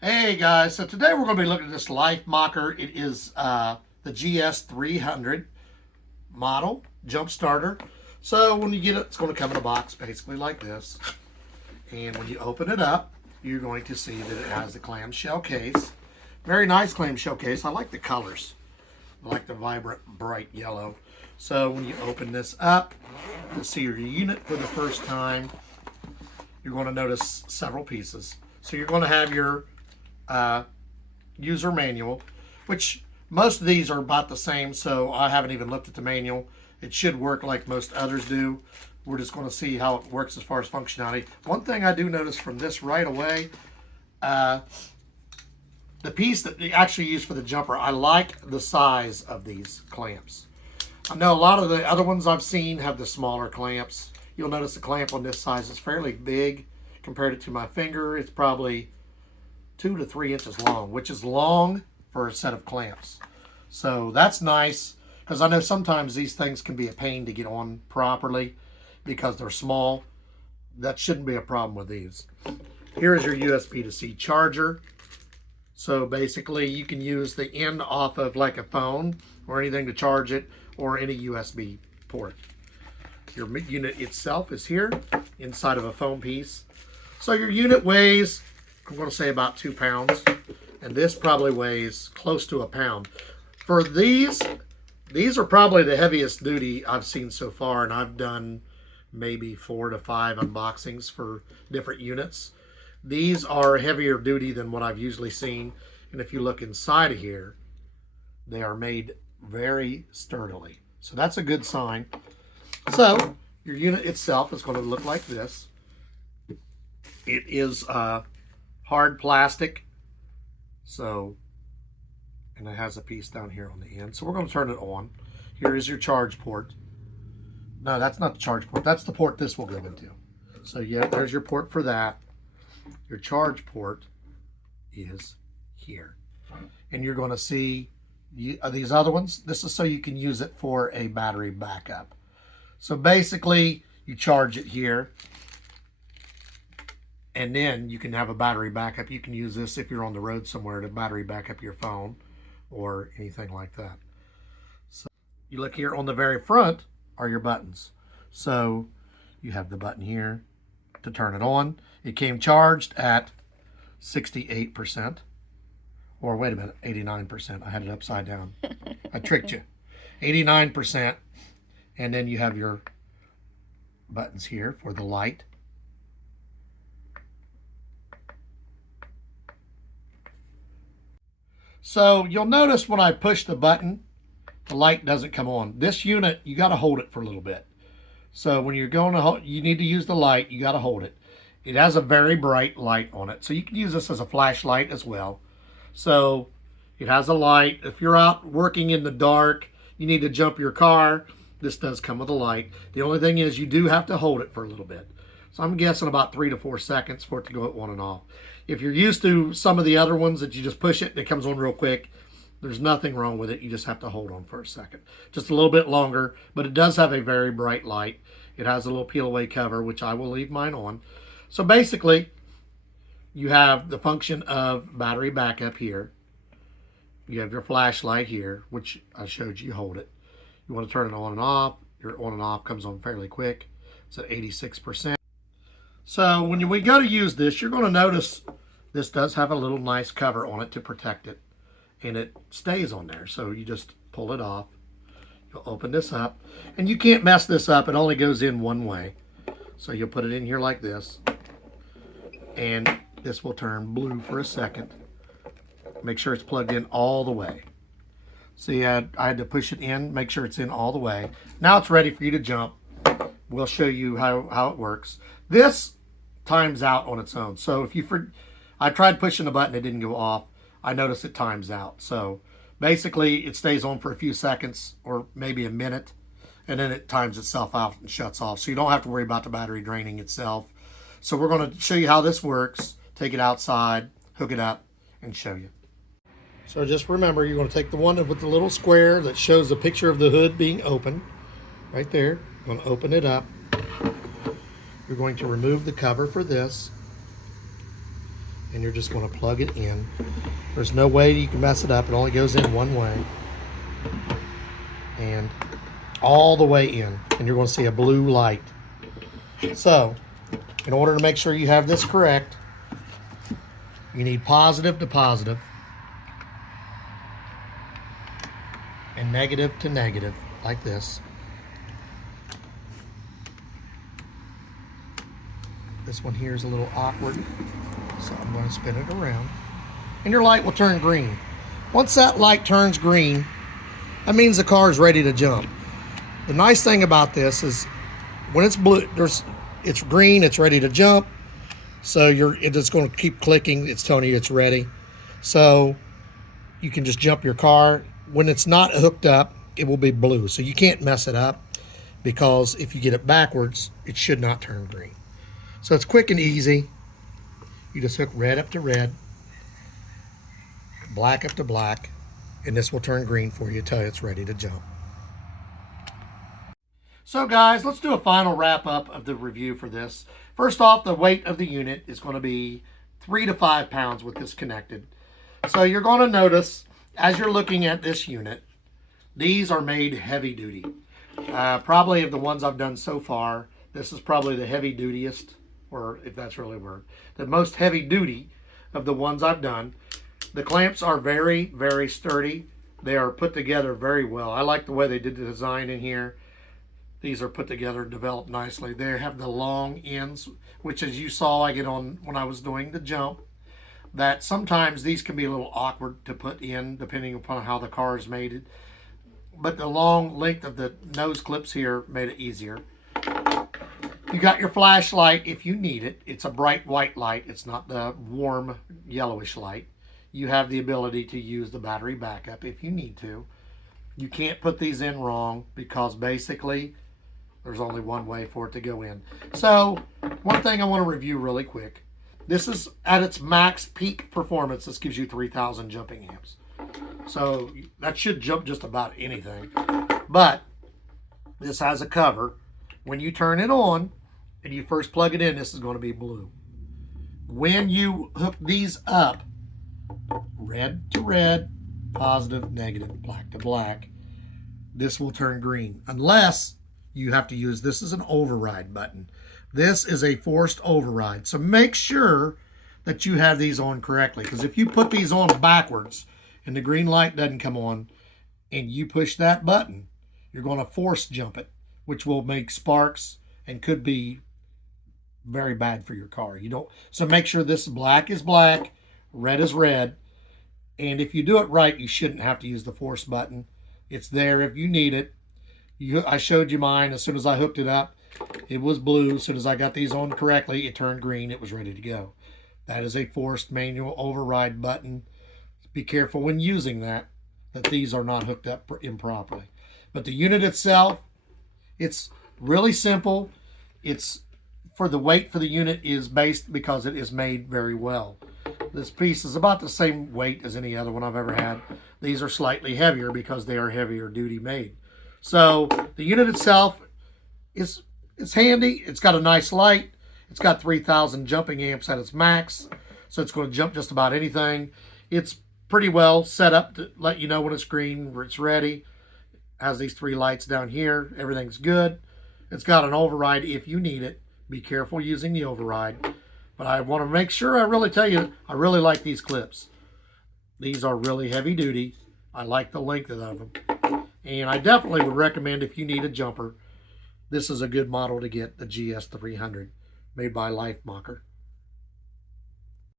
Hey guys, so today we're going to be looking at this Lifmocer. It is the GS300 model jump starter. So when you get it, it's going to come in a box basically like this. And when you open it up, you're going to see that it has the clamshell case. Very nice clamshell case. I like the colors. I like the vibrant, bright yellow. So when you open this up to see your unit for the first time, you're going to notice several pieces. So you're going to have your user manual, which most of these are about the same, so I haven't even looked at the manual. It should work like most others do. We're just going to see how it works as far as functionality. One thing I do notice from this right away, the piece that they actually use for the jumper, I like the size of these clamps. I know a lot of the other ones I've seen have the smaller clamps. You'll notice the clamp on this size is fairly big. Compared it to my finger, it's probably 2 to 3 inches long, which is long for a set of clamps. So that's nice, because I know sometimes these things can be a pain to get on properly because they're small. That shouldn't be a problem with these. Here is your USB to C charger. So basically you can use the end off of like a phone or anything to charge it, or any USB port. Your unit itself is here inside of a foam piece. So your unit weighs, I'm going to say about 2 pounds, and this probably weighs close to a pound. For these are probably the heaviest duty I've seen so far, and I've done maybe 4 to 5 unboxings for different units. These are heavier duty than what I've usually seen, and if you look inside of here, they are made very sturdily. So that's a good sign. So your unit itself is going to look like this. It is hard plastic, so, and it has a piece down here on the end. So we're going to turn it on. Here is your charge port. No, that's not the charge port. That's the port this will go into. So yeah, there's your port for that. Your charge port is here. And you're going to see these other ones. This is so you can use it for a battery backup. So basically, you charge it here, and then you can have a battery backup. You can use this if you're on the road somewhere to battery back up your phone or anything like that. So you look here on the very front are your buttons. So you have the button here to turn it on. It came charged at 68%. Or wait a minute, 89%. I had it upside down. I tricked you. 89%. And then you have your buttons here for the light. So you'll notice when I push the button, the light doesn't come on. This unit, you got to hold it for a little bit. So when you're going to hold, you need to use the light, you got to hold it. It has a very bright light on it. So you can use this as a flashlight as well. So it has a light. If you're out working in the dark, you need to jump your car, this does come with a light. The only thing is you do have to hold it for a little bit. So I'm guessing about 3 to 4 seconds for it to go on and off. If you're used to some of the other ones that you just push it and it comes on real quick, there's nothing wrong with it. You just have to hold on for a second. Just a little bit longer, but it does have a very bright light. It has a little peel away cover, which I will leave mine on. So basically, you have the function of battery backup here. You have your flashlight here, which I showed you hold it. You want to turn it on and off. Your on and off comes on fairly quick. It's at 86%. So when we go to use this, you're going to notice this does have a little nice cover on it to protect it. And it stays on there. So you just pull it off. You'll open this up. And you can't mess this up. It only goes in one way. So you'll put it in here like this. And this will turn blue for a second. Make sure it's plugged in all the way. See, I had to push it in, make sure it's in all the way. Now it's ready for you to jump. We'll show you how it works. This times out on its own. So if I tried pushing the button, it didn't go off. I noticed it times out. So basically it stays on for a few seconds or maybe a minute, and then it times itself out and shuts off. So you don't have to worry about the battery draining itself. So we're going to show you how this works. Take it outside, hook it up, and show you. So just remember, you're going to take the one with the little square that shows a picture of the hood being open. Right there. You're going to open it up. You're going to remove the cover for this. and you're just going to plug it in. There's no way you can mess it up. It only goes in one way. And all the way in. And you're going to see a blue light. So, in order to make sure you have this correct, you need positive to positive and negative to negative, like this. This one here is a little awkward, so I'm going to spin it around. And your light will turn green. Once that light turns green, that means the car is ready to jump. The nice thing about this is when it's blue, it's green, it's ready to jump. So it's going to keep clicking. It's telling you it's ready. So you can just jump your car. When it's not hooked up, it will be blue. So you can't mess it up, because if you get it backwards, it should not turn green. So it's quick and easy. You just hook red up to red, black up to black, and this will turn green for you till it's ready to jump. So guys, let's do a final wrap up of the review for this. First off, the weight of the unit is going to be 3 to 5 pounds with this connected. So you're going to notice, as you're looking at this unit, these are made heavy duty. Probably of the ones I've done so far, this is probably the heavy dutiest, or if that's really a word, the most heavy duty of the ones I've done. The clamps are very, very sturdy. They are put together very well. I like the way they did the design in here. These are put together, developed nicely. They have the long ends, which, as you saw I get on when I was doing the jump, that sometimes these can be a little awkward to put in depending upon how the car is made. But the long length of the nose clips here made it easier. You got your flashlight if you need it. It's a bright white light. It's not the warm yellowish light. You have the ability to use the battery backup if you need to. You can't put these in wrong, because basically there's only one way for it to go in. So one thing I want to review really quick. This is at its max peak performance. This gives you 3,000 jumping amps. So that should jump just about anything. But this has a cover. When you turn it on and you first plug it in, this is going to be blue. When you hook these up, red to red, positive, negative, black to black, this will turn green. Unless you have to use, this is an override button. This is a forced override. So make sure that you have these on correctly. Because if you put these on backwards and the green light doesn't come on and you push that button, you're going to force jump it, which will make sparks and could be very bad for your car. So make sure this black is black, red is red. And if you do it right, you shouldn't have to use the force button. It's there if you need it. I showed you mine. As soon as I hooked it up, it was blue. As soon as I got these on correctly, it turned green. It was ready to go. That is a forced manual override button. Be careful when using that these are not hooked up improperly. But the unit itself, it's really simple. It's for the weight for the unit is based because it is made very well. This piece is about the same weight as any other one I've ever had. These are slightly heavier because they are heavier duty made. So the unit itself is handy. It's got a nice light. It's got 3,000 jumping amps at its max. So it's going to jump just about anything. It's pretty well set up to let you know when it's green, where it's ready. Has these 3 lights down here. Everything's good. It's got an override if you need it. Be careful using the override. But I want to make sure I really tell you, I really like these clips. These are really heavy duty. I like the length of them. And I definitely would recommend, if you need a jumper, this is a good model to get, the GS300, made by Lifmocer.